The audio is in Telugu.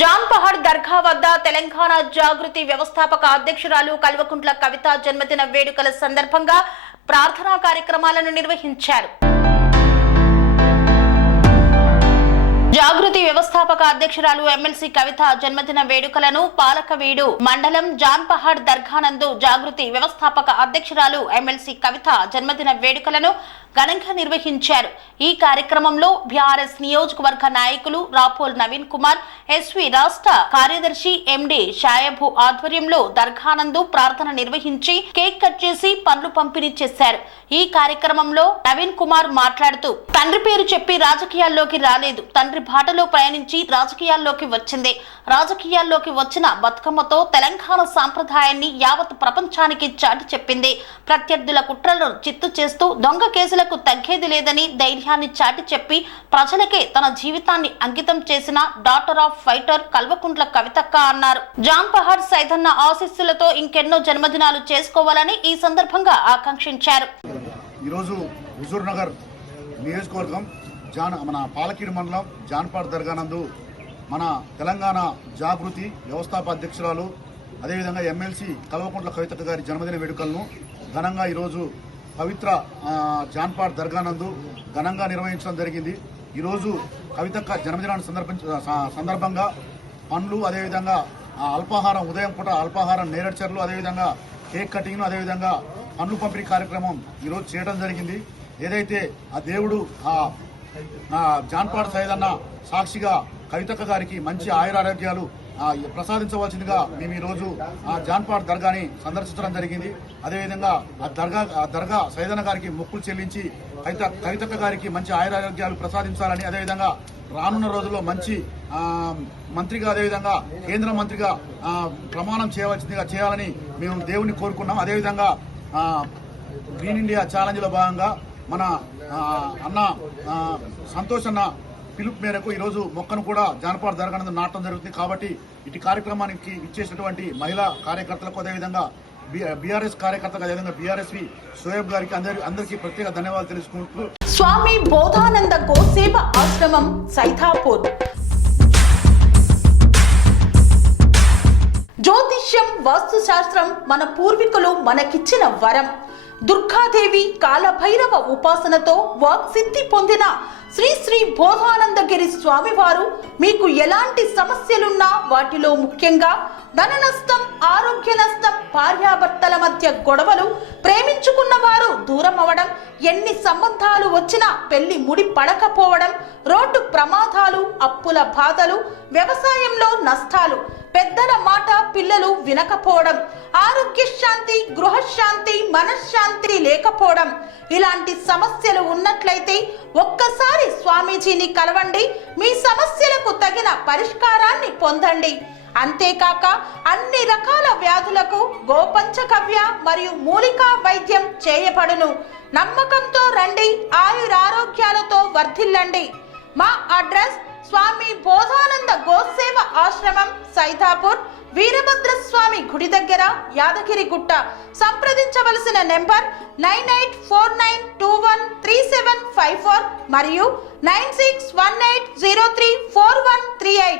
జాన్పహాడ్ దర్గా వద్ద తెలంగాణ జాగృతి వ్యవస్థాపక అధ్యక్షురాలు కల్వకుంట్ల కవిత జన్మదిన వేడుకల సందర్భంగా ప్రార్థనా కార్యక్రమాలను నిర్వహించారు. జాగృతి వ్యవస్థాపక అధ్యక్షురాలు ఎమ్మెల్సీ కవిత జన్మదిన వేడుకలను పాలకవీడు మండలం జాన్పహాడ్ దర్గానందు జాగృతి వ్యవస్థాపక అధ్యక్షురాలు ఎమ్మెల్సీ కవిత జన్మదిన వేడుకలను ఘనంగా నిర్వహించారు. ఈ కార్యక్రమంలో బీఆర్ఎస్ నియోజకవర్గ నాయకులు రాపోల్ నవీన్ కుమార్, ఎస్వి రాష్ట్ర కార్యదర్శి ఎండి షాయబు ఆధ్వర్యంలో దర్గానందు ప్రార్థన నిర్వహించి కేక్ కట్ చేసి పండ్లు పంపిణీ చేశారు. ఈ కార్యక్రమంలో నవీన్ కుమార్ మాట్లాడుతూ, తండ్రి పేరు చెప్పి రాజకీయాల్లోకి రాలేదు, తండ్రి బాటలో ప్రయాణించి రాజకీయాల్లోకి వచ్చింది. రాజకీయాల్లోకి వచ్చిన బతుకమ్మతో తెలంగాణ సాంప్రదాయాన్ని యావత్ ప్రపంచానికి చాటి చెప్పింది. ప్రత్యర్థుల కుట్రలను చిత్తు చేస్తూ దొంగ కేసులకు తగ్గేది లేదని ధైర్యాన్ని చాటి చెప్పి ప్రజలకే తన జీవితాన్ని అంకితం చేసిన డాటర్ ఆఫ్ ఫైటర్ కల్వకుంట్ల కవితక్క అన్నారు. జాన్పహాడ్ సైదన్న ఆశీస్సులతో ఇంకెన్నో జన్మదినాలు చేసుకోవాలని ఈ సందర్భంగా ఆకాంక్షించారు. ఈరోజు హుజూర్ నగర్ నియోజకవర్గం మన పాలకీడు మండలం జాన్పహాడ్ దర్గానందు మన తెలంగాణ జాగృతి వ్యవస్థాపక అధ్యక్షురాలు అదేవిధంగా ఎమ్మెల్సీ కల్వకుంట్ల కవితక్క గారి జన్మదిన వేడుకలను ఘనంగా ఈరోజు పవిత్ర జాన్పహాడ్ దర్గానందు ఘనంగా నిర్వహించడం జరిగింది. ఈరోజు కవితక్క జన్మదినాన్ని సందర్భంగా పండ్లు, అదేవిధంగా అల్పాహారం, ఉదయం పూట అల్పాహారం, నేరడ్చర్లు, అదేవిధంగా కేక్ కటింగ్ను, అదేవిధంగా పండ్లు పంపిణీ కార్యక్రమం ఈరోజు చేయడం జరిగింది. ఏదైతే ఆ దేవుడు జాన్పహాడ్ సైదన్న సాక్షిగా కవితక్క గారికి మంచి ఆయురారోగ్యాలు ప్రసాదించవలసిందిగా మేము ఈరోజు జాన్పహాడ్ దర్గాని సందర్శించడం జరిగింది. అదేవిధంగా ఆ దర్గా సైదన్న గారికి మొక్కులు చెల్లించి కవితక్క గారికి మంచి ఆయురారోగ్యాలు ప్రసాదించాలని, అదేవిధంగా రానున్న రోజుల్లో మంచి మంత్రిగా, అదేవిధంగా కేంద్ర మంత్రిగా ప్రమాణం చేయవలసిందిగా చేయాలని మేము దేవుని కోరుకున్నాం. అదేవిధంగా గ్రీన్ ఇండియా ఛాలెంజ్లో భాగంగా మన అన్న సంతోష్ అన్న పిలుపు మేరకు ఈరోజు మొక్కను కూడా జాన్పహాడ్ దర్గానందు నాటడం జరుగుతుంది. కాబట్టి ఇటు కార్యక్రమానికి ఇచ్చేసినటువంటి మహిళా కార్యకర్తలకు, అదేవిధంగా బీఆర్ఎస్ కార్యకర్తలకు, అదేవిధంగా బీఆర్ఎస్వి షోయబ్ గారికి అందరికీ ప్రత్యేక ధన్యవాదాలు తెలుసుకుంటూ స్వామి బోధానంద గోసేవ ఆశ్రమం సైథాపూర్. జ్యోతిష్యం, వాస్తుశాస్త్రం మన పూర్వీకులు మనకిచ్చిన వరం. దుర్గాదేవి, కాలభైరవ ఉపాసనతో వాక్సిద్ధి పొందిన శ్రీ శ్రీ బోధానందగిరి స్వామివారు మీకు ఎలాంటి సమస్యలున్నా, వాటిలో ముఖ్యంగా ధన నష్టం, ఆరోగ్య నష్టం, భార్యాభర్తల మధ్య గొడవలు, ప్రేమించుకున్న వారు దూరం అవడం, ఎన్ని సంబంధాలు వచ్చినా పెళ్లి ముడి పడకపోవడం, రోడ్డు ప్రమాదాలు, అప్పుల బాధలు, వ్యవసాయంలో నష్టాలు, పెద్దల మాట పిల్లలు వినకపోవడం, ఆరోగ్య శాంతి, గృహశాంతి, మనశ్శాంతి లేకపోవడం, ఇలాంటి సమస్యలు ఉన్నట్లయితే ఒక్కసారి స్వామీజీని కలవండి. మీ సమస్యలకు తగిన పరిష్కారాన్ని పొందండి. అంతేకాక అన్ని రకాల వ్యాధులకు గోపంచకవ్య మరియు మూలికా వైద్యం చేయబడును. నమ్మకంతో రండి, ఆయురారోగ్యాలతో వర్ధిల్లండి. మా అడ్రస్ స్వామి బోధానంద గోసేవ ఆశ్రమం సైథాపూర్, వీరభద్రస్వామి గుడి దగ్గర, యాదగిరిగుట్ట. సంప్రదించవలసిన నెంబర్ 9849213754 మరియు 9618034138.